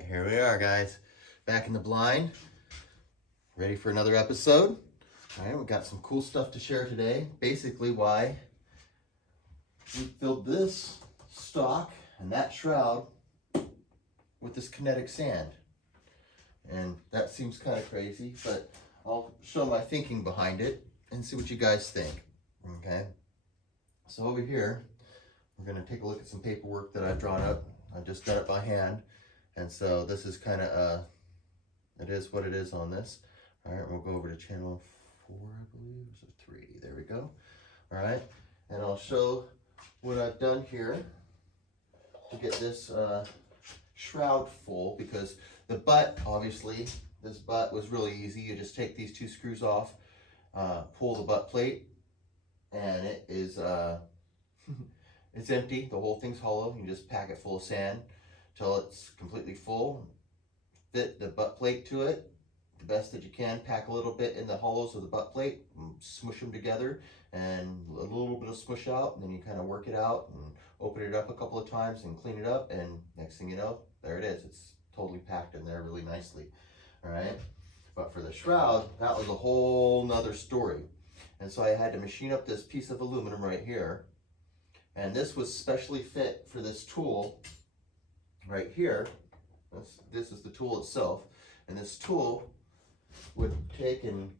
right, here we are, guys. Back in the blind. Ready for another episode. All right, we got some cool stuff to share today. Basically why we filled this stock and that shroud with this kinetic sand. And that seems kind of crazy, but I'll show my thinking behind it and see what you guys think. Okay. So over here, we're going to take a look at some paperwork that I've drawn up. I've just done it by hand. And so this is kind of, it is what it is on this. All right, we'll go over to channel 4, I believe, so 3, there we go. All right, and I'll show what I've done here to get this shroud full, because the butt, obviously, this butt was really easy. You just take these 2 screws off, pull the butt plate, and it is, it's empty. The whole thing's hollow. You just pack it full of sand till it's completely full. Fit the butt plate to it the best that you can. Pack a little bit in the hollows of the butt plate, and smush them together, and a little bit of smush out, and then you kind of work it out and open it up a couple of times and clean it up, and next thing you know, there it is. It's totally packed in there really nicely. All right, but for the shroud, that was a whole nother story. And so I had to machine up this piece of aluminum right here, and this was specially fit for this tool right here. This is the tool itself, and this tool would take and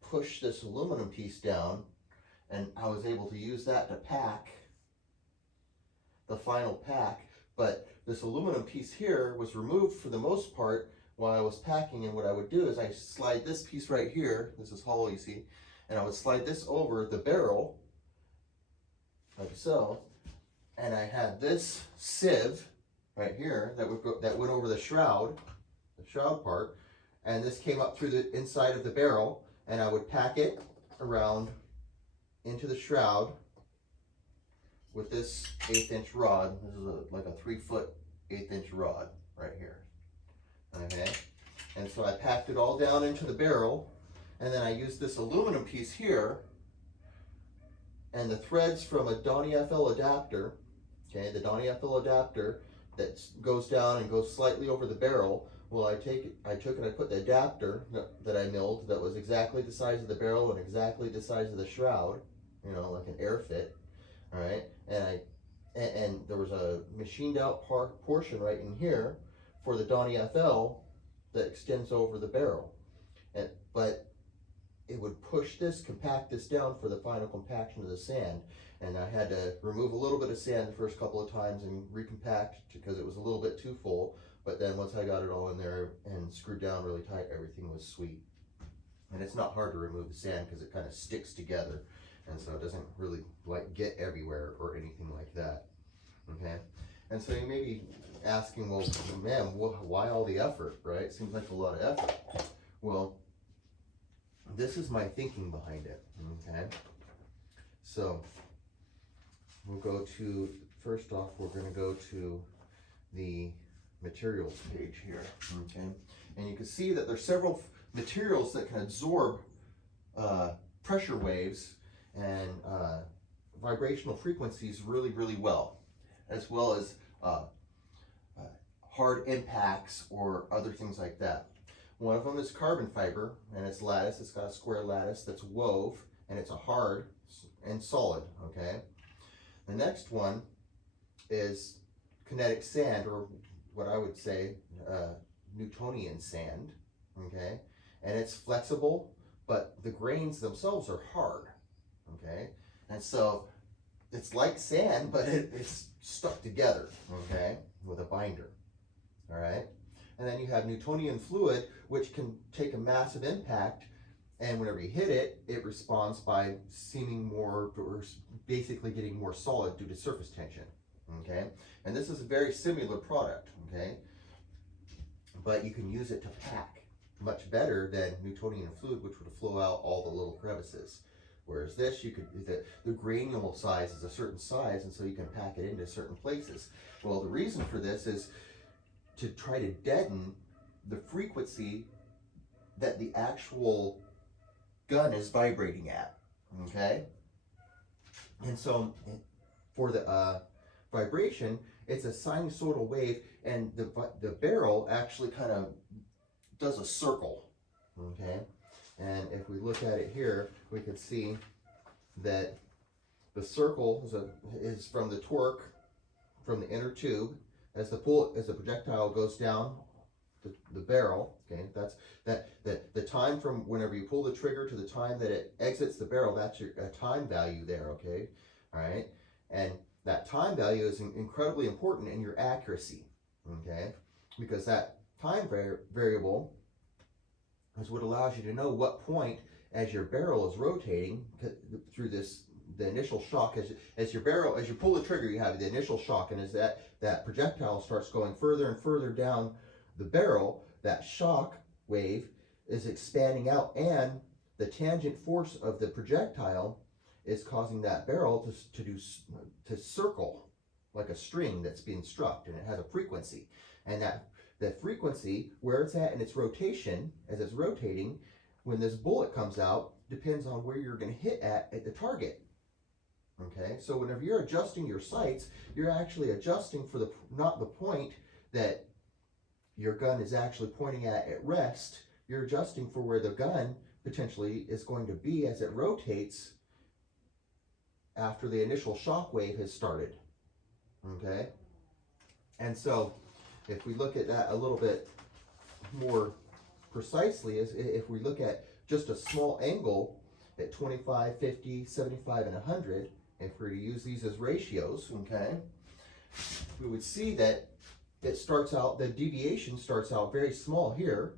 push this aluminum piece down, and I was able to use that to pack the final pack. But this aluminum piece here was removed for the most part while I was packing, and what I would do is I slide this piece right here, this is hollow you see, and I would slide this over the barrel like so, and I had this sieve right here that would go, that went over the shroud part, and this came up through the inside of the barrel, and I would pack it around into the shroud with this 1/8 inch rod. This is like a 3-foot 1/8 inch rod right here. Okay, and so I packed it all down into the barrel, and then I used this aluminum piece here and the threads from a Donny FL adapter. Okay, the Donny FL adapter that goes down and goes slightly over the barrel. Well, I took and I put the adapter that I milled that was exactly the size of the barrel and exactly the size of the shroud, you know, like an air fit. All right, and there was a machined out portion right in here for the Donny FL that extends over the barrel, but it would push this, compact this down for the final compaction of the sand. And I had to remove a little bit of sand the first couple of times and recompact because it was a little bit too full. But then once I got it all in there and screwed down really tight, everything was sweet. And it's not hard to remove the sand because it kind of sticks together. And so it doesn't really like get everywhere or anything like that. Okay. And so you may be asking, well, man, why all the effort, right? It seems like a lot of effort. Well, this is my thinking behind it. Okay. So we'll go to, first off, we're going to go to the materials page here. Okay. And you can see that there's several materials that can absorb pressure waves and vibrational frequencies really, really well as hard impacts or other things like that. One of them is carbon fiber, and it's lattice. It's got a square lattice that's wove, and it's a hard and solid, okay? The next one is kinetic sand, or what I would say Newtonian sand, okay? And it's flexible, but the grains themselves are hard, okay? And so it's like sand, but it's stuck together, okay, with a binder, all right? And then you have Newtonian fluid, which can take a massive impact, and whenever you hit it, it responds by seeming more, or basically getting more solid due to surface tension, okay? And this is a very similar product, okay? But you can use it to pack much better than Newtonian fluid, which would flow out all the little crevices. Whereas this, you could, the granule size is a certain size, and so you can pack it into certain places. Well, the reason for this is to try to deaden the frequency that the actual gun is vibrating at, okay? And so for the vibration, it's a sinusoidal wave, and the barrel actually kind of does a circle, okay? And if we look at it here, we can see that the circle is from the torque from the inner tube as the projectile goes down the barrel. Okay, that's the time from whenever you pull the trigger to the time that it exits the barrel. That's your time value there. Okay, all right, and that time value is incredibly important in your accuracy. Okay, because that time variable is what allows you to know what point as your barrel is rotating through the initial shock, as you pull the trigger, you have the initial shock, and as that projectile starts going further and further down the barrel, that shock wave is expanding out, and the tangent force of the projectile is causing that barrel to circle like a string that's being struck, and it has a frequency, and that frequency, where it's at in its rotation, as it's rotating, when this bullet comes out, depends on where you're going to hit at the target. Okay, so whenever you're adjusting your sights, you're actually adjusting for not the point that your gun is actually pointing at rest. You're adjusting for where the gun potentially is going to be as it rotates after the initial shock wave has started. Okay, and so if we look at that a little bit more precisely, is if we look at just a small angle at 25, 50, 75, and 100, if we were to use these as ratios, okay, we would see that the deviation starts out very small here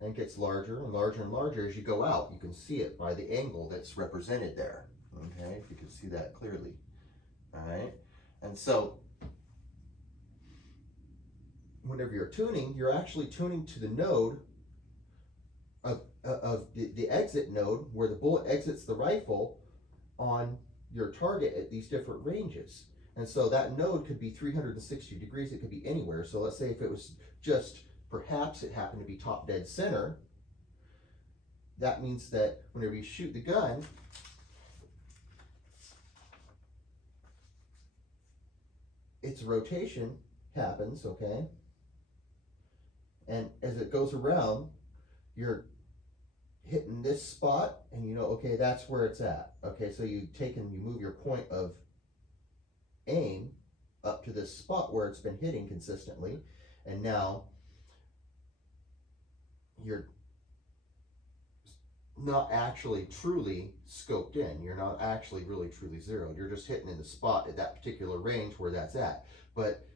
and gets larger and larger and larger as you go out. You can see it by the angle that's represented there, okay, if you can see that clearly, all right? And so whenever you're tuning, you're actually tuning to the node of the exit node where the bullet exits the rifle on your target at these different ranges. And so that node could be 360 degrees, it could be anywhere. So let's say if it was just, perhaps it happened to be top dead center, that means that whenever you shoot the gun, its rotation happens, okay? And as it goes around, you're hitting this spot, and you know, okay, that's where it's at. Okay, so you move your point of aim up to this spot where it's been hitting consistently, and now you're not actually truly scoped in. You're not actually really truly zeroed. You're just hitting in the spot at that particular range where that's at. But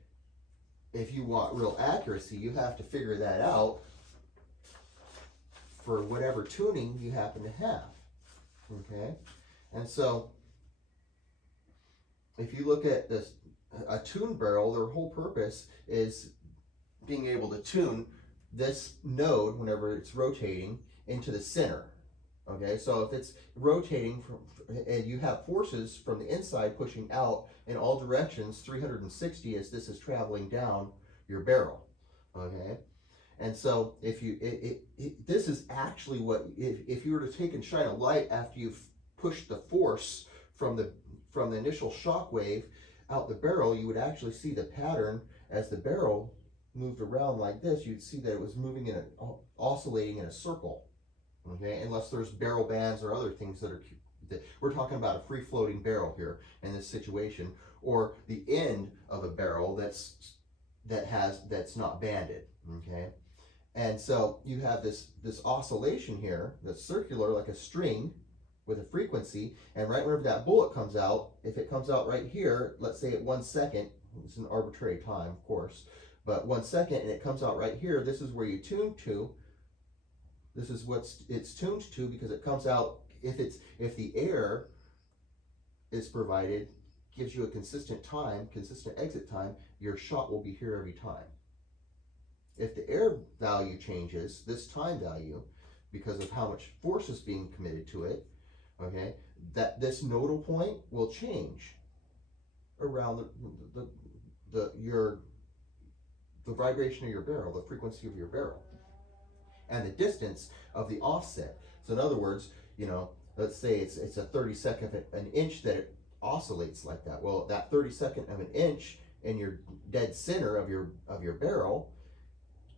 if you want real accuracy, you have to figure that out for whatever tuning you happen to have, okay? And so if you look at a tune barrel, their whole purpose is being able to tune this node whenever it's rotating into the center, okay? So if it's rotating and you have forces from the inside pushing out in all directions, 360 as this is traveling down your barrel, okay? And so if you, this is actually what, if you were to take and shine a light after you've pushed the force from the initial shock wave out the barrel, you would actually see the pattern as the barrel moved around like this. You'd see that it was moving oscillating in a circle, okay? Unless there's barrel bands or other things we're talking about a free floating barrel here in this situation, or the end of a barrel that's not banded, okay? And so you have this oscillation here that's circular like a string with a frequency, and right whenever that bullet comes out, if it comes out right here, let's say at 1 second, it's an arbitrary time of course, but 1 second, and it comes out right here, this is where you tune to. This is what it's tuned to, because it comes out, if the air is provided, gives you a consistent exit time, your shot will be here every time. If the air value changes, this time value, because of how much force is being committed to it, okay, that this nodal point will change around the vibration of your barrel, the frequency of your barrel, and the distance of the offset. So in other words, you know, let's say it's a 32nd of an inch that it oscillates like that. Well, that 32nd of an inch and your dead center of your barrel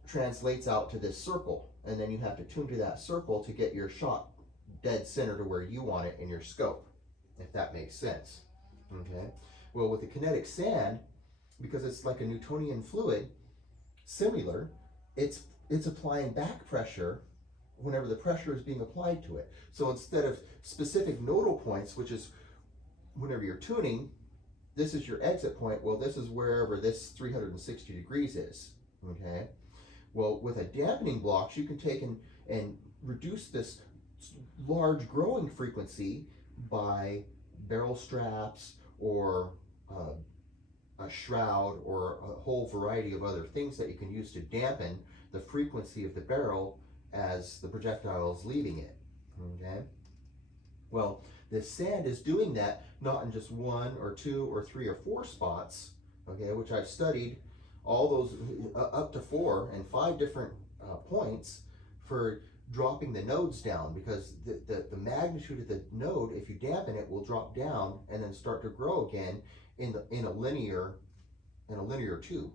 translates out to this circle, and then you have to tune to that circle to get your shot dead center to where you want it in your scope, if that makes sense. Okay. Well, with the kinetic sand, because it's like a Newtonian fluid, similar, it's applying back pressure whenever the pressure is being applied to it. So instead of specific nodal points, which is whenever you're tuning, this is your exit point. Well, this is wherever this 360 degrees is. Okay. Well, with a dampening blocks, you can take and reduce this large growing frequency by barrel straps or a shroud or a whole variety of other things that you can use to dampen the frequency of the barrel as the projectile is leaving it. Okay. Well, this sand is doing that not in just 1 or 2 or 3 or 4 spots, okay, which I've studied all those up to 4 and 5 different points for dropping the nodes down, because the magnitude of the node, if you dampen it, will drop down and then start to grow again in a linear tube.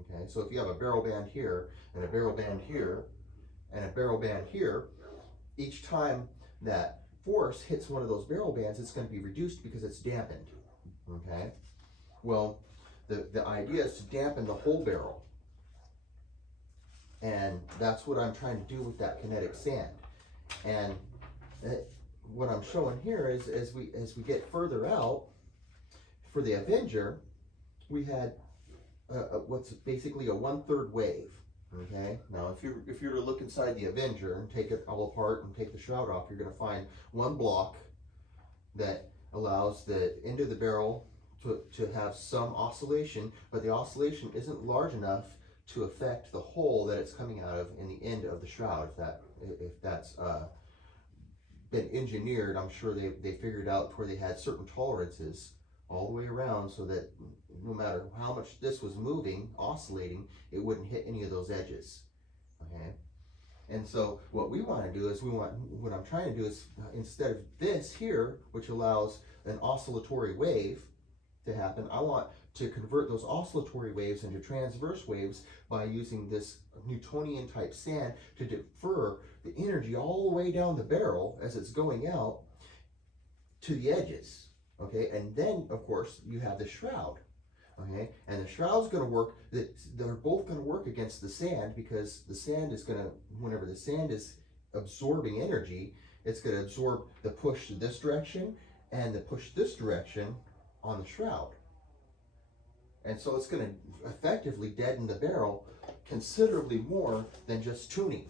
Okay, so if you have a barrel band here and a barrel band here and a barrel band here, each time that force hits one of those barrel bands, it's going to be reduced because it's dampened. Okay, well, the idea is to dampen the whole barrel, and that's what I'm trying to do with that kinetic sand. And what I'm showing here is as we get further out, for the Avenger, we had what's basically a 1/3 wave. Okay, now if you were to look inside the Avenger and take it all apart and take the shroud off, you're going to find one block that allows the end of the barrel to have some oscillation, but the oscillation isn't large enough to affect the hole that it's coming out of in the end of the shroud. If that's been engineered, I'm sure they figured out where they had certain tolerances all the way around so that no matter how much this was moving, oscillating, it wouldn't hit any of those edges. Okay, and so what we want to do is what I'm trying to do is, instead of this here, which allows an oscillatory wave to happen, I want to convert those oscillatory waves into transverse waves by using this Newtonian type sand to defer the energy all the way down the barrel as it's going out to the edges. Okay, and then of course you have the shroud. Okay, and the shroud's going to work, they're both going to work against the sand, because the sand is going to, whenever the sand is absorbing energy, it's going to absorb the push this direction and the push this direction on the shroud. And so it's going to effectively deaden the barrel considerably more than just tuning.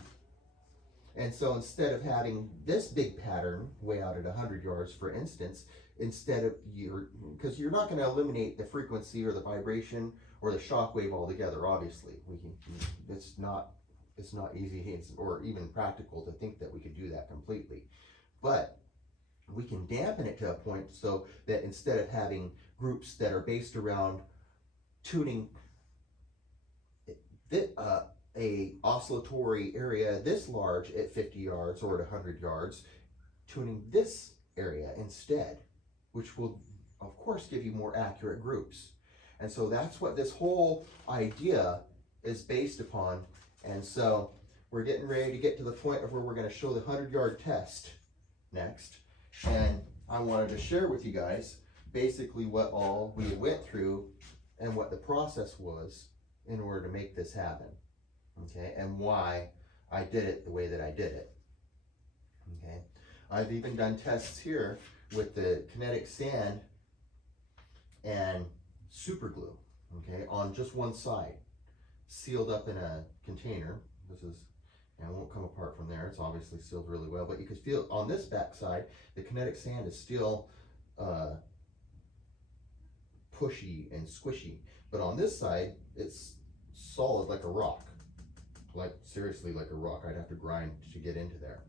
And so instead of having this big pattern way out at 100 yards, for instance, because you're not going to eliminate the frequency or the vibration or the shock wave altogether, obviously. It's not easy or even practical to think that we could do that completely. But we can dampen it to a point so that instead of having groups that are based around tuning a oscillatory area this large at 50 yards or at 100 yards, tuning this area instead, which will of course give you more accurate groups. And so that's what this whole idea is based upon. And so we're getting ready to get to the point of where we're going to show the 100-yard test next. And I wanted to share with you guys basically what all we went through and what the process was in order to make this happen. Okay, and why I did it the way that I did it. Okay, I've even done tests here with the kinetic sand and super glue, okay, on just one side, sealed up in a container. This is, and it won't come apart from there. It's obviously sealed really well, but you can feel on this back side, the kinetic sand is still pushy and squishy, but on this side, it's solid like a rock. Like seriously like a rock. I'd have to grind to get into there.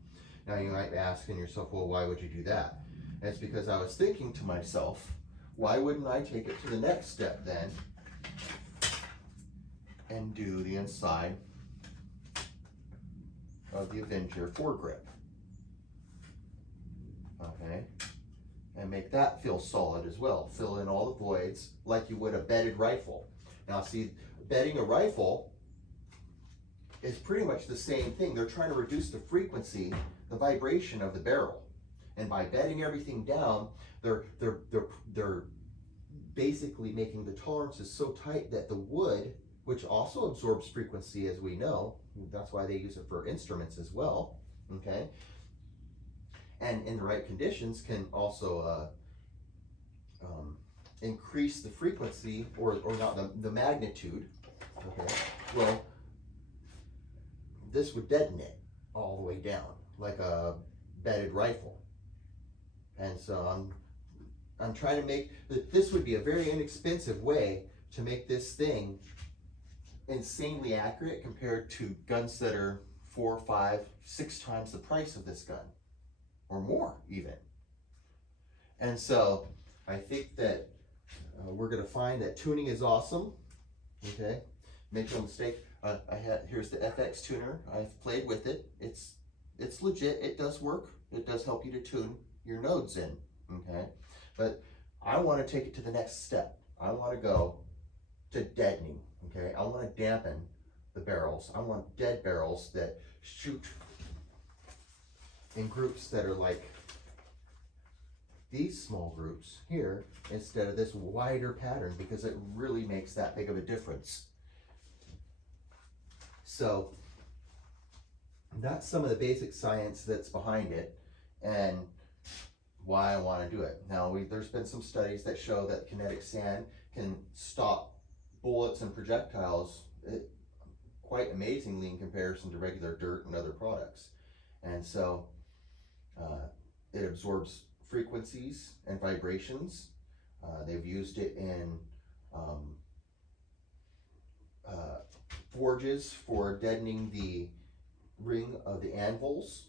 Now you might be asking yourself, well, why would you do that? And it's because I was thinking to myself, why wouldn't I take it to the next step then and do the inside of the Avenger foregrip? Okay, and make that feel solid as well. Fill in all the voids like you would a bedded rifle. Now see, bedding a rifle is pretty much the same thing. They're trying to reduce the frequency, the vibration of the barrel. And by bedding everything down, they're basically making the tolerances so tight that the wood, which also absorbs frequency as we know, that's why they use it for instruments as well, okay? And in the right conditions can also increase the frequency or not the magnitude, okay? Well, this would deaden it all the way down like a bedded rifle. And so I'm trying to make, this would be a very inexpensive way to make this thing insanely accurate compared to guns that are 4, 5, 6 times the price of this gun, or more even. And so I think that we're gonna find that tuning is awesome, okay? Make no mistake, here's the FX tuner. I've played with it. It's legit, it does work. It does help you to tune your nodes in, okay? But I want to take it to the next step. I want to go to deadening, okay? I want to dampen the barrels. I want dead barrels that shoot in groups that are like these small groups here instead of this wider pattern, because it really makes that big of a difference. So that's some of the basic science that's behind it and why I want to do it. Now, there's been some studies that show that kinetic sand can stop bullets and projectiles quite amazingly in comparison to regular dirt and other products. And so it absorbs frequencies and vibrations. They've used it in forges for deadening the ring of the anvils.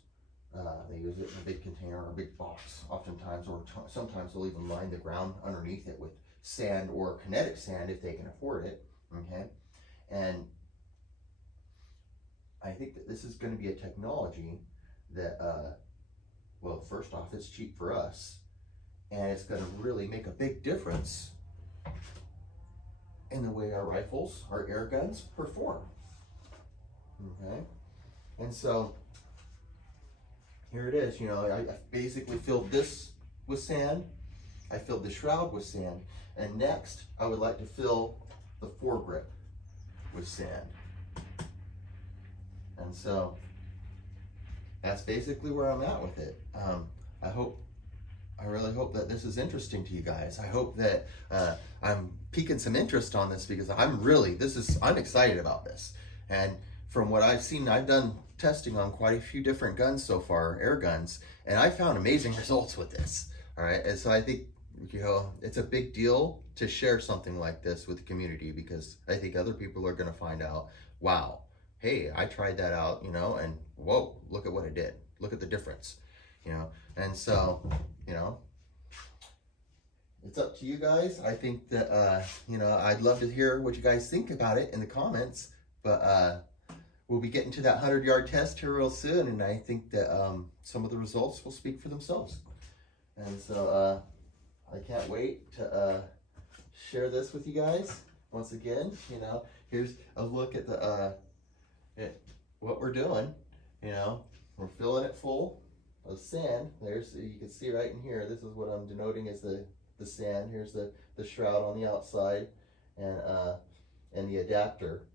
They use it in a big container or a big box oftentimes, or sometimes they'll even line the ground underneath it with sand or kinetic sand if they can afford it, okay? And I think that this is going to be a technology that, well, first off, it's cheap for us, and it's going to really make a big difference in the way our rifles, our air guns perform, okay? And so here it is, you know, I basically filled this with sand. I filled the shroud with sand. And next, I would like to fill the foregrip with sand. And so that's basically where I'm at with it. I really hope that this is interesting to you guys. I hope that I'm piquing some interest on this, because I'm excited about this. And from what I've seen, I've done testing on quite a few different guns so far, air guns, and I found amazing results with this. All right, and so I think, you know, it's a big deal to share something like this with the community, because I think other people are going to find out, wow, hey, I tried that out, you know, and whoa, look at what it did. Look at the difference, you know. And so, you know, it's up to you guys. I think that, you know, I'd love to hear what you guys think about it in the comments, but we'll be getting to that 100-yard test here real soon, and I think that some of the results will speak for themselves. And so I can't wait to share this with you guys. Once again, you know, here's a look at the what we're doing. You know, we're filling it full of sand. You can see right in here, this is what I'm denoting as the sand. Here's the shroud on the outside, and the adapter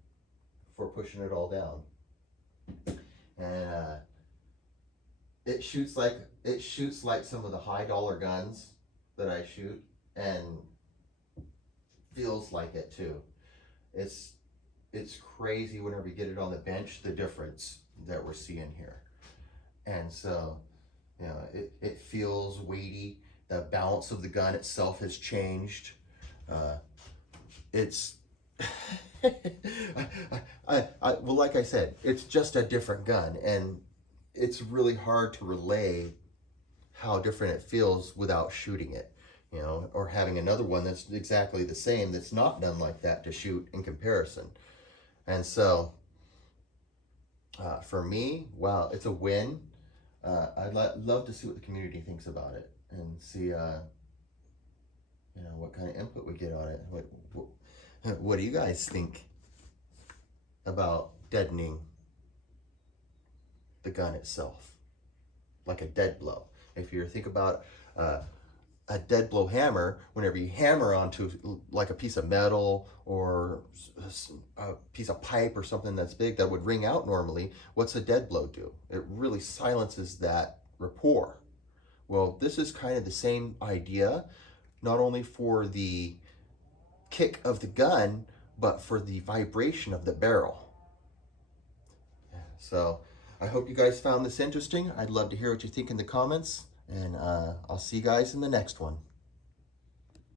for pushing it all down. And it shoots like some of the high dollar guns that I shoot, and feels like it too. It's crazy whenever you get it on the bench, the difference that we're seeing here. And so, you know, it feels weighty. The balance of the gun itself has changed. It's well, like I said, it's just a different gun, and it's really hard to relay how different it feels without shooting it, you know, or having another one that's exactly the same that's not done like that to shoot in comparison. And so for me, wow, it's a win. I'd love to see what the community thinks about it. and see, what kind of input we get on it. What do you guys think about deadening the gun itself, like a dead blow? If you think about a dead blow hammer, whenever you hammer onto like a piece of metal or a piece of pipe or something that's big that would ring out normally, what's a dead blow do? It really silences that rapport. Well, this is kind of the same idea, not only for the kick of the gun, but for the vibration of the barrel. So I hope you guys found this interesting. I'd love to hear what you think in the comments, and I'll see you guys in the next one.